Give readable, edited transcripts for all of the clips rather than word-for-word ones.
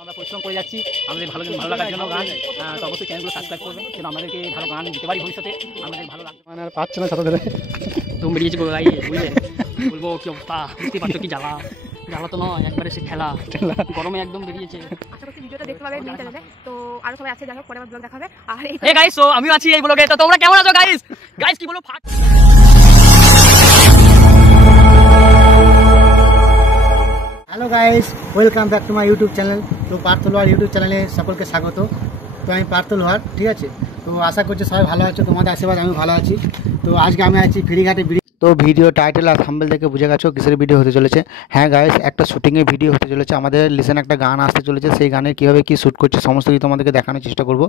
আমরা পরিশ্রম করে যাচ্ছি আমাদের ভালো লাগার জন্য গান, তো অবশ্যই চ্যানেলগুলো সাবস্ক্রাইব করবেন যেন আমাদেরকে ভালো গান দিতে পারি ভবিষ্যতে, আমাদের ভালো লাগবে। মানে আর পাচ্ছে না সাথে ধরে তুমি বেরিয়েছি গাই বুঝলেন, বলবো কি অবস্থা, বুঝতে পারছো কি জ্বালা তো নয়, একবারে সে ঠেলা গরমে একদম বেরিয়েছে। আশা করছি ভিডিওটা দেখতে পাবে মেন চ্যানেলে, তো আরো সবাই আছে, যাই হোক পরে আমার ব্লগ দেখাবে। আর এই গাইস, তো আমিও আছি এই ব্লগে, তো তোমরা কেমন আছো গাইস? গাইস কি বলবো, hello guys, welcome back to my YouTube channel. তো পার্থ লোহার ইউটিউব চ্যানেলে সকলকে স্বাগত। তো আমি পার্থ লোহার, ঠিক আছে। তো আশা করছি সবাই ভালো আছো, তোমাদের আশীর্বাদ আমি ভালো আছি। তো আজকে আমি আছি ফেরিঘাটে। তো ভিডিও টাইটেল আর থাম্বনেল দেখে বুঝে গেছো কিসের ভিডিও হতে চলেছে। হ্যাঁ গাইস, একটা শুটিংয়ের ভিডিও হতে চলেছে। আমাদের লিসেন একটা গান আসতে চলেছে, সেই গানের কীভাবে কী শ্যুট করছে সমস্ত কিছু তোমাদেরকে দেখানোর চেষ্টা করবো।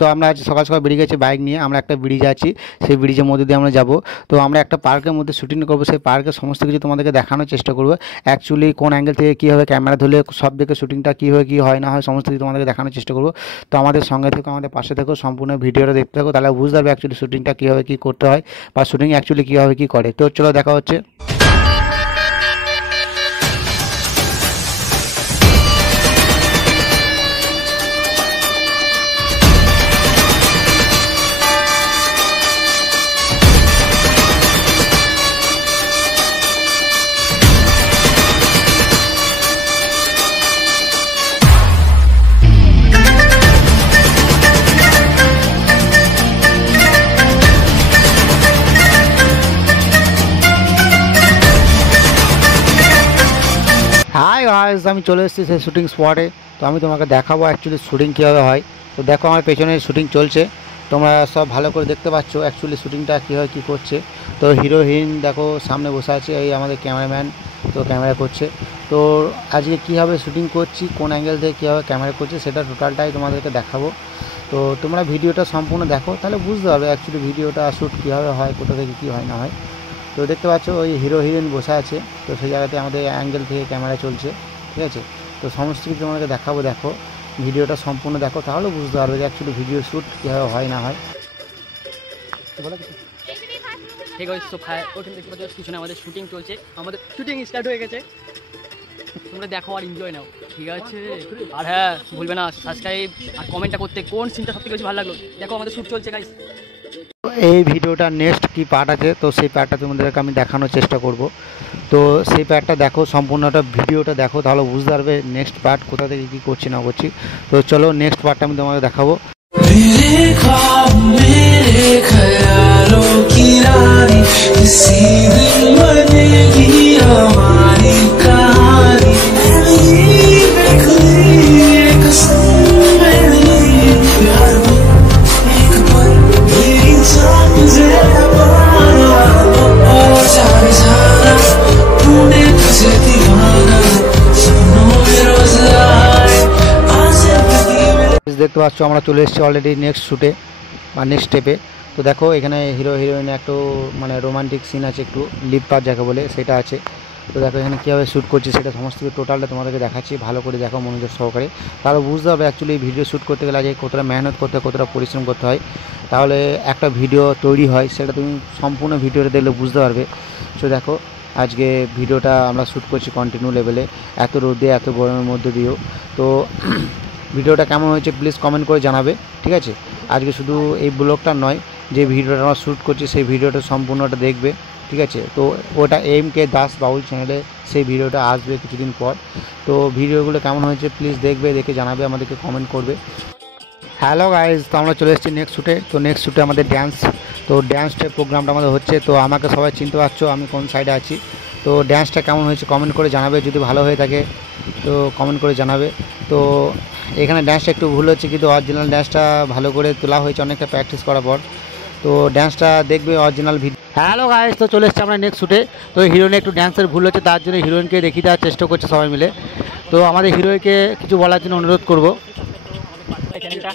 তো আমরা আজ সকাল সকাল বেরিয়ে গেছি বাইক নিয়ে, আমরা একটা ব্রিজ আছি, সেই ব্রিজের মধ্যে দিয়ে আমরা যাব। তো আমরা একটা পার্কের মধ্যে শুটিং করবো, সেই পার্কের সমস্ত কিছু তোমাদেরকে দেখানোর চেষ্টা করবো। অ্যাকচুয়ালি কোন অ্যাঙ্গেল থেকে কীভাবে ক্যামেরা ধরলে সব দিকে শুটিংটা কীভাবে কী হয় না হয় সমস্ত কিছু তোমাদেরকে দেখানোর চেষ্টা করবো। তো আমাদের সঙ্গে থেকো, আমাদের পাশে থেকো, সম্পূর্ণ ভিডিওটা দেখতে থাকো, তাহলে বুঝতে পারবে অ্যাকচুয়ালি শুটিংটা কীভাবে কী করতে হয় বা শুটিং অ্যাকচুয়ালি কীভাবে কী করে। তো চলো দেখা হচ্ছে। হাই গাইস, আমি চলে এসেছি সেই শুটিং স্পটে। তো আমি তোমাকে দেখাবো অ্যাকচুয়ালি শুটিং কীভাবে হয়। তো দেখো আমার পেছনে শুটিং চলছে, তোমরা সব ভালো করে দেখতে পাচ্ছ অ্যাকচুয়ালি শুটিংটা কীভাবে কী করছে। তো হিরো হিরোইন দেখো সামনে বসে আছে, এই আমাদের ক্যামেরাম্যান, তো ক্যামেরা করছে। তো আজকে কীভাবে শুটিং করছি, কোন অ্যাঙ্গেল থেকে কীভাবে ক্যামেরা করছে সেটা টোটালটাই তোমাদেরকে দেখাবো। তো তোমরা ভিডিওটা সম্পূর্ণ দেখো, তাহলে বুঝতে পারবে অ্যাকচুয়ালি ভিডিওটা শ্যুট কীভাবে হয়, কোথা থেকে কী হয় না হয়। তো দেখতে পাচ্ছ ওই হিরো হিরোইন বসে আছে, তো সেই জায়গাতে আমাদের অ্যাঙ্গেল থেকে ক্যামেরা চলছে, ঠিক আছে। তো সমস্ত কিছু তোমাদেরকে দেখাবো, দেখো ভিডিওটা সম্পূর্ণ দেখো, তাহলে বুঝতে পারবে যে অ্যাকচুয়ালি ভিডিও শ্যুট কীভাবে হয় না হয়। ঠিক আছে, তো ওখানে দেখতে পাচ্ছ পিছনে আমাদের শুটিং চলছে, আমাদের শুটিং স্টার্ট হয়ে গেছে, তোমরা দেখো আর এনজয় নাও, ঠিক আছে। আর হ্যাঁ, ভুলবে না সাবস্ক্রাইব আর কমেন্টটা করতে, কোন সিনটা সবথেকে বেশি ভালো লাগলো। দেখো আমাদের শুট চলছে গাইস। এই ভিডিওটা নেক্সট কি পার্ট আছে, তো সেই পার্টটা তোমাদেরকে আমি দেখানোর চেষ্টা করব। তো সেই পার্টটা দেখো, সম্পূর্ণটা ভিডিওটা দেখো, তাহলে বুঝতে পারবে নেক্সট পার্ট কোথা থেকে কী করছি না করছি। তো চলো নেক্সট পার্টটা আমি তোমাকে দেখাবো। দেখতে পাচ্ছ আমরা চলে এসেছি অলরেডি নেক্সট শ্যুটে বা নেক্সট স্টেপে। তো দেখো এখানে হিরো হিরোইনে একটু মানে রোমান্টিক সিন আছে, একটু লিপ পার যাকে বলে সেটা আছে। তো দেখো এখানে কীভাবে শ্যুট করছি সেটা সমস্ত কিছু টোটালটা তোমাদেরকে দেখাচ্ছি, ভালো করে দেখো মনোযোগ সহকারে, তাহলে বুঝতে হবে অ্যাকচুয়ালি এই ভিডিও শ্যুট করতে গেলে আজকে কতটা মেহনত করতে হয়, কতটা পরিশ্রম করতে হয়, তাহলে একটা ভিডিও তৈরি হয়, সেটা তুমি সম্পূর্ণ ভিডিওটা দেখলে বুঝতে পারবে। তো দেখো আজকে ভিডিওটা আমরা শ্যুট করছি কন্টিনিউ লেভেলে, এত রোদে এত গরমের মধ্যে দিয়েও। তো ভিডিওটা কেমন হয়েছে প্লিজ কমেন্ট করে জানাবে, ঠিক আছে। আজকে শুধু এই ব্লগটা নয়, যে ভিডিওটা আমরা শ্যুট করছি সেই ভিডিওটা সম্পূর্ণটা দেখবে, ঠিক আছে। তো ওটা MK দাস বাউল চ্যানেলে সেই ভিডিওটা আসবে কিছুদিন পর। তো ভিডিওগুলো কেমন হয়েছে প্লিজ দেখবে, দেখে জানাবে, আমাদেরকে কমেন্ট করবে। হ্যালো গাইজ, তো আমরা চলে এসেছি নেক্সট শ্যুটে। তো নেক্সট শ্যুটে আমাদের ড্যান্স, তো ড্যান্সটা প্রোগ্রামটা আমাদের হচ্ছে। তো আমাকে সবাই চিনতে পারছো আমি কোন সাইডে আছি। তো ড্যান্সটা কেমন হয়েছে কমেন্ট করে জানাবে, যদি ভালো হয়ে থাকে তো কমেন্ট করে জানাবে। তো এখানে ড্যান্সটা একটু ভুল হচ্ছে, কিন্তু অরিজিনাল ড্যান্সটা ভালো করে তোলা হয়েছে অনেকটা প্র্যাকটিস করার পর। তো ড্যান্সটা দেখবে অরিজিনাল ভিডিও। হ্যালো গাইজ, তো চলে এসেছি আমরা নেক্সট শ্যুটে। তো হিরোইনে একটু ড্যান্সের ভুল হচ্ছে, তার জন্য হিরোইনকে দেখিয়ে দেওয়ার চেষ্টা করছে সবাই মিলে। তো আমাদের হিরোইনকে কিছু বলার জন্য অনুরোধ করবো। চ্যানেলটা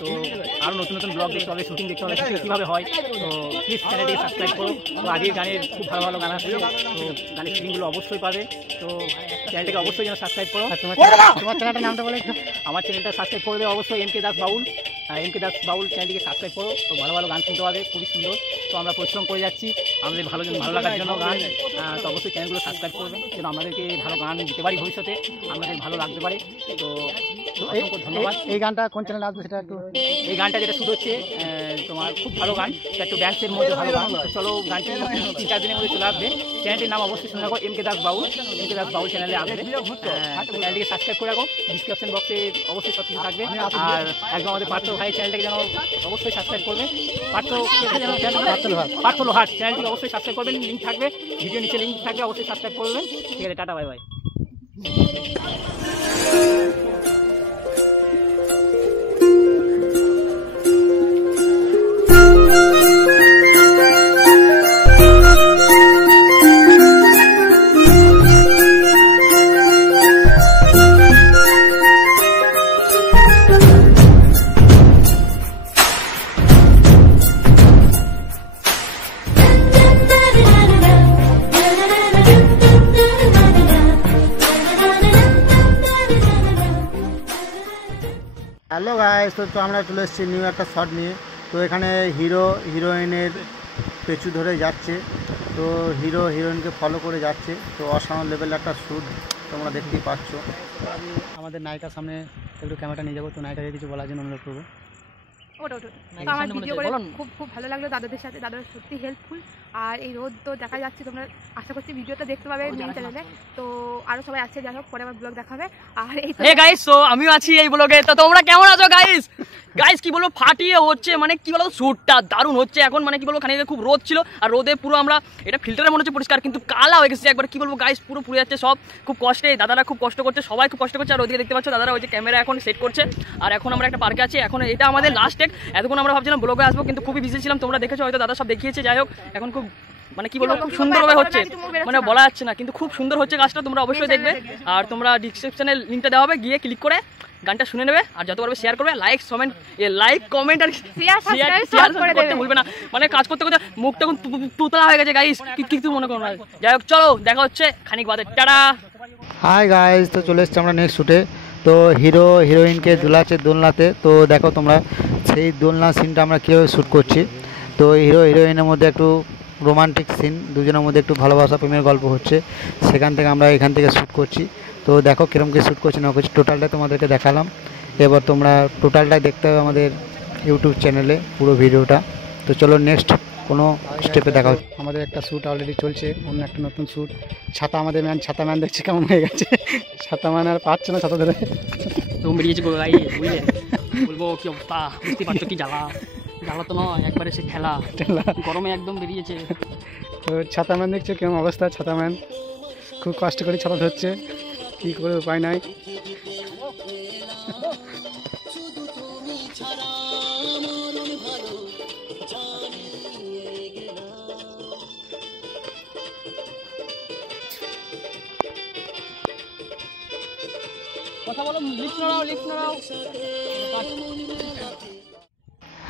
তো আরও নতুন নতুন ব্লগ দেখতে হবে, শুটিং দেখতে হবে, কীভাবে হয়। তো প্লিজ চ্যানেলটিকে সাবস্ক্রাইব করো। তো আগের গানের খুব ভালো ভালো গান আছে, তো গানের শুটিংগুলো অবশ্যই পাবে। তো চ্যানেলটাকে অবশ্যই যেন সাবস্ক্রাইব করো। তোমার চ্যানেলটার নামটা বলে, আমার চ্যানেলটা সাবস্ক্রাইব করবে অবশ্যই MK দাস বাউল। এমকে দাস বাউল চ্যানেলটিকে সাবস্ক্রাইব করো। তো ভালো ভালো গান শুনতে পাবে, খুবই সুন্দর। তো আমরা পরিশ্রম করে যাচ্ছি আমাদের ভালো লাগার জন্য গান। তো অবশ্যই চ্যানেলগুলো সাবস্ক্রাইব করবেন যেন আমাদেরকে ভালো গান দিতে পারি ভবিষ্যতে, আমাদের ভালো লাগতে পারে। তো অসংখ্য ধন্যবাদ। এই গানটা কোন চ্যানেলে আসবে সেটা একটু। এই গানটা যেটা শুরু হচ্ছে তোমার খুব ভালো গান, একটু ড্যান্সের মধ্যে ভালো গান। তো চলো গানটি 3-4 দিনের মধ্যে চলে আসবে। চ্যানেলটির নাম অবশ্যই শুনে রাখো, এমকে দাস বাউল চ্যানেলে আসবে। চ্যানেলটিকে সাবস্ক্রাইব করে রাখো, ডিসক্রিপশন বক্সে অবশ্যই সব কিছু থাকবে। আর একদম আমাদের পার্থ ভাই চ্যানেলটাকে যেন অবশ্যই সাবস্ক্রাইব করবে। পার্থ লোহাট চ্যানেলটিকে অবশ্যই সাবস্ক্রাইব করবেন, লিঙ্ক থাকবে ভিডিও নিচে, লিঙ্ক থাকবে, অবশ্যই সাবস্ক্রাইব করবেন। ঠিক আছে, tata, bye bye. Hello guys, তো আমরা চলে এসেছি নিউ একটা শট নিয়ে। তো এখানে হিরো হিরোইনের পেছু ধরে যাচ্ছে, তো হিরো হিরোইনকে ফলো করে যাচ্ছে। তো অসাধারণ লেভেলের একটা শ্যুট তোমরা দেখতেই পাচ্ছ। আমি আমাদের নায়িকার সামনে একটু ক্যামেরাটা নিয়ে যাবো, তো নায়িকাকে কিছু বলার জন্য অনুরোধ করবো। ওটা তো আমার ভিডিও করে খুব ভালো লাগলো দাদাদের সাথে। দাদারা সত্যি হেল্পফুল। আর এই রোদ তো দেখা যাচ্ছে, তোমরা আশা করছি ভিডিওটা দেখতে পাবে মেন চ্যানেলে। তো আরো সবাই আছে, যাই হোক পরে আমার ব্লগ দেখাবে। আর এই হে গাইস, তো আমিও আছি এই ব্লগে। তো তোমরা কেমন আছো গাইস? কি বলবো, ফাটিয়ে হচ্ছে, মানে কি বলবো, শ্যুটটা দারুণ হচ্ছে এখন। মানে কি বলবো, খানিক খুব রোদ ছিল, আর রোদে পুরো আমরা এটা ফিল্টারের মনে হচ্ছে পরিষ্কার, কিন্তু কালা হয়ে গেছে একবার। কি বলবো গাইস, পুরো পুড়ে যাচ্ছে সব, খুব কষ্টে। দাদারা খুব কষ্ট করছে, সবাই খুব কষ্ট করছে। আর ওইদিকে দেখতে পাচ্ছ দাদারা ওই যে ক্যামেরা এখন সেট করছে। আর এখন আমরা একটা পার্কে আছি, এখন এটা আমাদের লাস্ট টেক। এতক্ষণ আমরা ভাবছিলাম ব্লগে আসবো, কিন্তু খুবই বিজি ছিলাম, তোমরা দেখেছো হয়তো, দাদা সব দেখিয়েছে। যাই হোক, এখন খুব মানে কি বলবো, খুব সুন্দরভাবে হচ্ছে, মানে বলা যাচ্ছে না, কিন্তু খুব সুন্দর হচ্ছে কাজটা। তোমরা অবশ্যই দেখবে, আর তোমরা ডিসক্রিপশনে লিঙ্কটা দেওয়া হবে, গিয়ে ক্লিক করে গানটা শুনে নেবে। আর যত পারবে শেয়ার করবে, লাইক কমেন্ট আর শেয়ার করতে ভুলবে না। মানে কাজ করতে করতে মুখটা তুতলা হয়ে গেছে গাইস, কিছু মনে করো না। যাই হোক, চলো দেখা হচ্ছে খানিক বাদে, টাটা। হাই গাইস, তো চলে এসেছি আমরা নেক্সট শ্যুটে। তো হিরো হিরোইনকে ঝুলাচ্ছে দোলনাতে। তো দেখো তোমরা সেই দোলনা সিনটা আমরা কীভাবে শ্যুট করছি। তো হিরো হিরোইনের মধ্যে একটু রোমান্টিক সিন, দুজনের মধ্যে একটু ভালোবাসা প্রেমের গল্প হচ্ছে, সেখান থেকে আমরা এখান থেকে শ্যুট করছি। তো দেখো কীরকম কি শ্যুট করছি না করছি, টোটালটা তোমাদেরকে দেখালাম। এবার তোমরা টোটালটাই দেখতে হবে আমাদের ইউটিউব চ্যানেলে, পুরো ভিডিওটা। তো চলো নেক্সট কোনো স্টেপে দেখা হচ্ছে। আমাদের একটা শ্যুট অলরেডি চলছে, অন্য একটা নতুন শ্যুট। ছাতা ছাতা ম্যান দেখছি কেমন হয়ে গেছে। ছাতা ম্যান আর পাচ্ছে না ছাতা ধরে, তুমি বেরিয়েছি গাই, বুঝলে বলবো কি অবস্থা, বুঝতে পারছো কি জ্বালা তো নয়, একবারে সে খেলা গরমে একদম বেরিয়েছে। তো ছাতা ম্যান দেখছো কেমন অবস্থা। ছাতা ম্যান খুব কষ্ট করে ছাতা ধরছে, কী করে উপায় নাই। কথা বলো, লিফট নাও।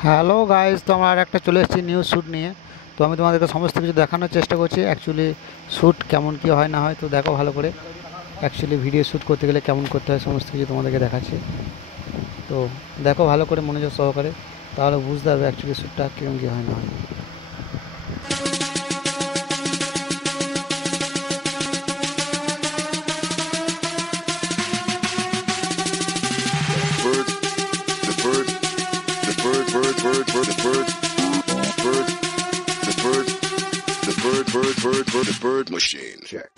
হ্যালো গাইস, তো আমরা আর একটা চলে এসেছি নিউ শ্যুট নিয়ে। তো আমি তোমাদেরকে সমস্ত কিছু দেখানোর চেষ্টা করছি, অ্যাকচুয়ালি শ্যুট কেমন কী হয় না হয়। তো দেখো ভালো করে, অ্যাকচুয়ালি ভিডিও শ্যুট করতে গেলে কেমন করতে হয় সমস্ত কিছু তোমাদেরকে দেখাচ্ছি। তো দেখো ভালো করে মনোযোগ সহকারে, তাহলে বুঝতে পারবে অ্যাকচুয়ালি শ্যুটটা কেমন কী হয় না হয়। Bird machine. Check.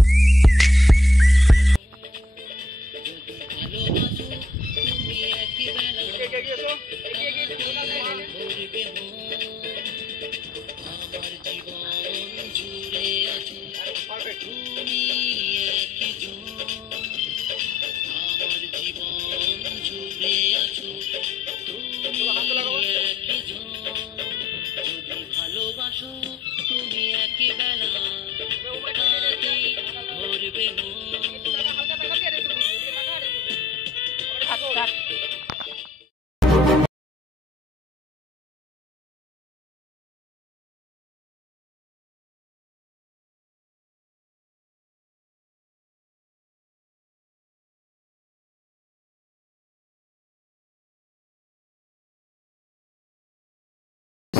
ভালোবাসো তুমি একই বেলা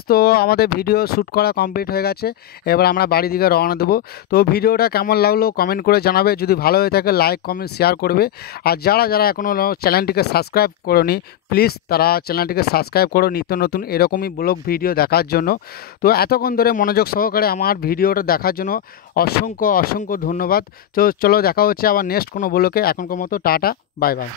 তো আমাদের ভিডিও শ্যুট করা কমপ্লিট হয়ে গেছে, এবার আমরা বাড়ি দিকে রওনা দেবো। তো ভিডিওটা কেমন লাগলো কমেন্ট করে জানাবে, যদি ভালো হয়ে থাকে লাইক কমেন্ট শেয়ার করবে। আর যারা যারা এখনও চ্যানেলটিকে সাবস্ক্রাইব করোনি প্লিজ তারা চ্যানেলটিকে সাবস্ক্রাইব করো নিত্য নতুন এরকমই ব্লগ ভিডিও দেখার জন্য। তো এতক্ষণ ধরে মনোযোগ সহকারে আমার ভিডিওটা দেখার জন্য অসংখ্য অসংখ্য ধন্যবাদ। তো চলো দেখা হচ্ছে আবার নেক্সট কোনো ব্লগে, এখনকার মতো টাটা, বাই বাই।